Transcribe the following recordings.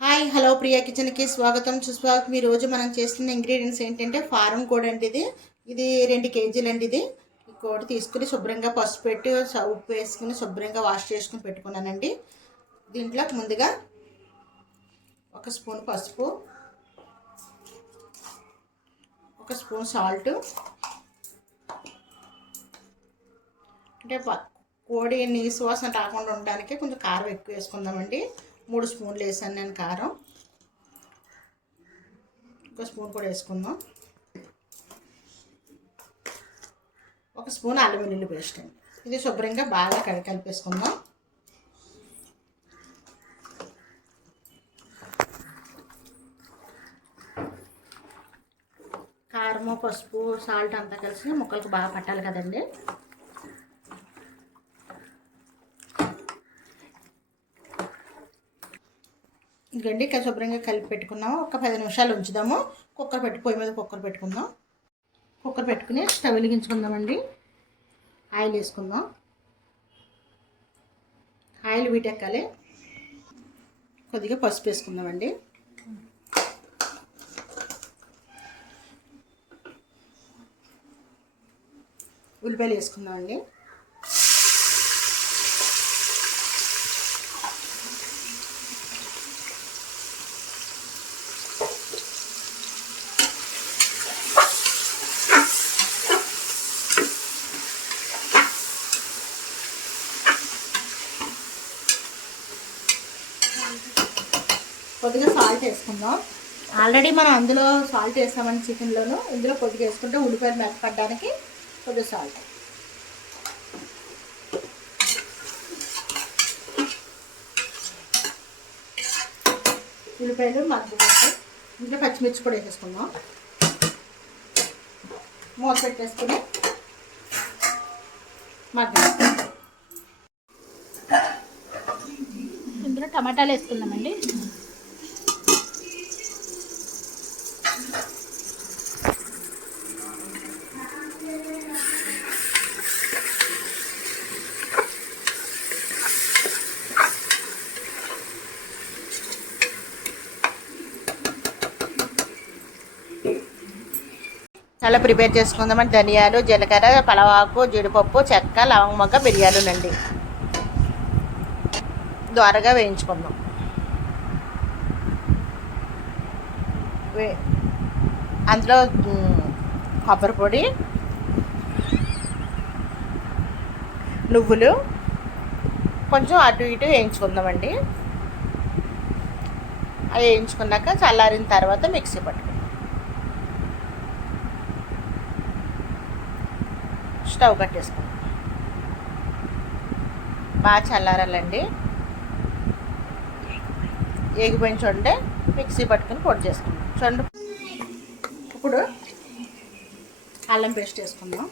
Hi hello Priya కిచెన్కి స్వాగతం సుస్వాగతం. ఈరోజు మనం చేస్తున్న ఇంగ్రీడియంట్స్ ఏంటంటే ఫారం కోడి అండి. ఇది 2 కేజీలు అండి. ఇది కోడి తీసుకుని శుభ్రంగా పసుపు పెట్టి ఉప్పు వేసుకుని శుభ్రంగా వాష్ చేసుకుని పెట్టుకున్నానండి. దీంట్లో ముందుగా 1 స్పూన్ పసుపు, 1 స్పూన్ సాల్ట్, అంటే కోడి నీసు వాసన రాకుండా ఉండడానికి కొంచెం కారం ఎక్కువ వేసుకుందామండి. 3 స్పూన్లు వేసాను నేను కారం. 1 స్పూన్ కూడా వేసుకుందాం. 1 స్పూన్ అల్లం వెల్లుల్లి పేస్ట్ అండి. ఇది శుభ్రంగా బాగా కలిపేసుకుందాం. కారము, పసుపు, సాల్ట్ అంతా కలిసి ముక్కలకు బాగా పట్టాలి కదండి. ఇంకండి శుభ్రంగా కలిపి పెట్టుకున్నాము. ఒక 10 నిమిషాలు ఉంచుదాము. పొయ్యి మీద కుక్కర్ పెట్టుకుందాం. కుక్కర్ పెట్టుకుని స్టవ్ వెలిగించుకుందామండి. ఆయిల్ వేసుకుందాం. ఆయిల్ వీటెక్కాలి. కొద్దిగా పసుపు వేసుకుందామండి. ఉల్లిపాయలు వేసుకుందామండి. కొద్దిగా సాల్ట్ వేసుకుందాం. ఆల్రెడీ మనం అందులో సాల్ట్ వేస్తామని చికెన్లోను. ఇందులో కొద్దిగా వేసుకుంటే ఉల్లిపాయలు మెత్తపడడానికి కొద్దిగా సాల్ట్. ఉల్లిపాయలు మగ్గిపోతాయి. ఇంట్లో పచ్చిమిర్చి కూడా వేసేసుకుందాం. మూత పెట్టేసుకుని ఇందులో టమాటాలు వేసుకుందామండి. చాలా ప్రిపేర్ చేసుకుందామండి. ధనియాలు, జీలకర్ర, పలవాకు, జీడిపప్పు, చెక్క, లవంగ మొగ్గ, మిరియాలునండి. ద్వారగా వేయించుకుందాం. అందులో కొబ్బరి పొడి, నువ్వులు కొంచెం అటు ఇటు వేయించుకుందామండి. అవి వేయించుకున్నాక చల్లారిన తర్వాత మిక్సీ పట్టుకుందాం. స్టవ్ కట్టేసుకుందాం. బాగా చల్లారాలండి. ఏగిపోయిన చూడండి మిక్సీ పట్టుకుని పొడి చేసుకుందాం. చూడండి. ఇప్పుడు అల్లం పేస్ట్ వేసుకుందాం.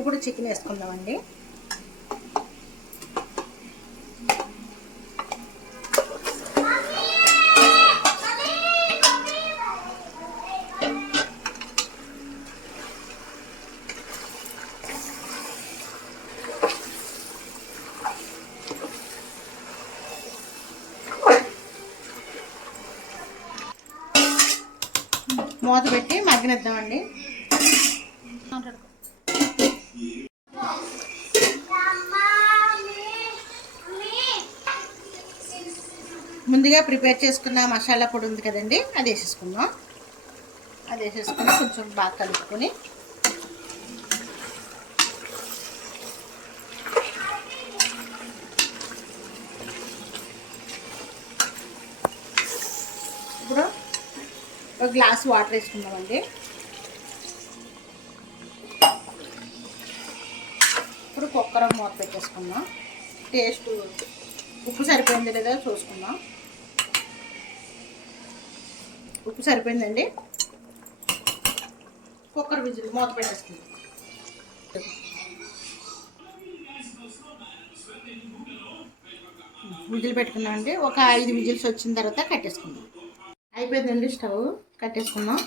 ఇప్పుడు చికెన్ వేసుకుందామండి. మూత పెట్టి మగ్గనిద్దామండి. ముందుగా ప్రిపేర్ చేసుకున్న మసాలా పొడి ఉంది కదండి, అది వేసేసుకుందాం. అది వేసేసుకుని కొంచెం బాగా కలుపుకొని ఇప్పుడు 1 గ్లాస్ వాటర్ వేసుకుందామండి. ఇప్పుడు కుక్కర్ మూత పెట్టేసుకుందాం. టేస్ట్ ఉప్పు సరిపోయింది లేదా చూసుకుందాం. ఉప్పు సరిపోయిందండి. కుక్కర్ విజిల్ మూత పెట్టేసుకుందాం. విజిల్ పెట్టుకున్నాం అండి. ఒక 5 విజిల్స్ వచ్చిన తర్వాత కట్టేసుకుందాం. అయిపోయిందండి, స్టవ్ కట్టేసుకుందాం.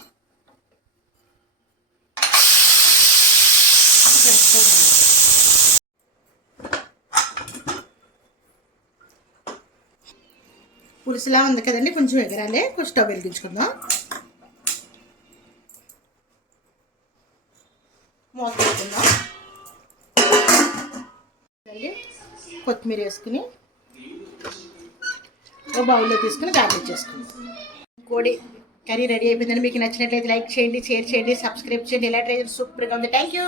పులుసులా ఉంది కదండి, కొంచెం ఎగరాలి. కొంచెం స్టవ్ వెలిగించుకుందాం. మూత పెట్టుకుందాం. కొత్తిమీర వేసుకుని ఒక బౌల్లో తీసుకుని గార్నిష్ చేసుకుందాం. కోడి కర్రీ రెడీ అయిపోయిందండి. మీకు నచ్చినట్లయితే లైక్ చేయండి, షేర్ చేయండి, సబ్స్క్రైబ్ చేయండి. ఎలా ట్రై చేయండి, సూపర్గా ఉంది. Thank you.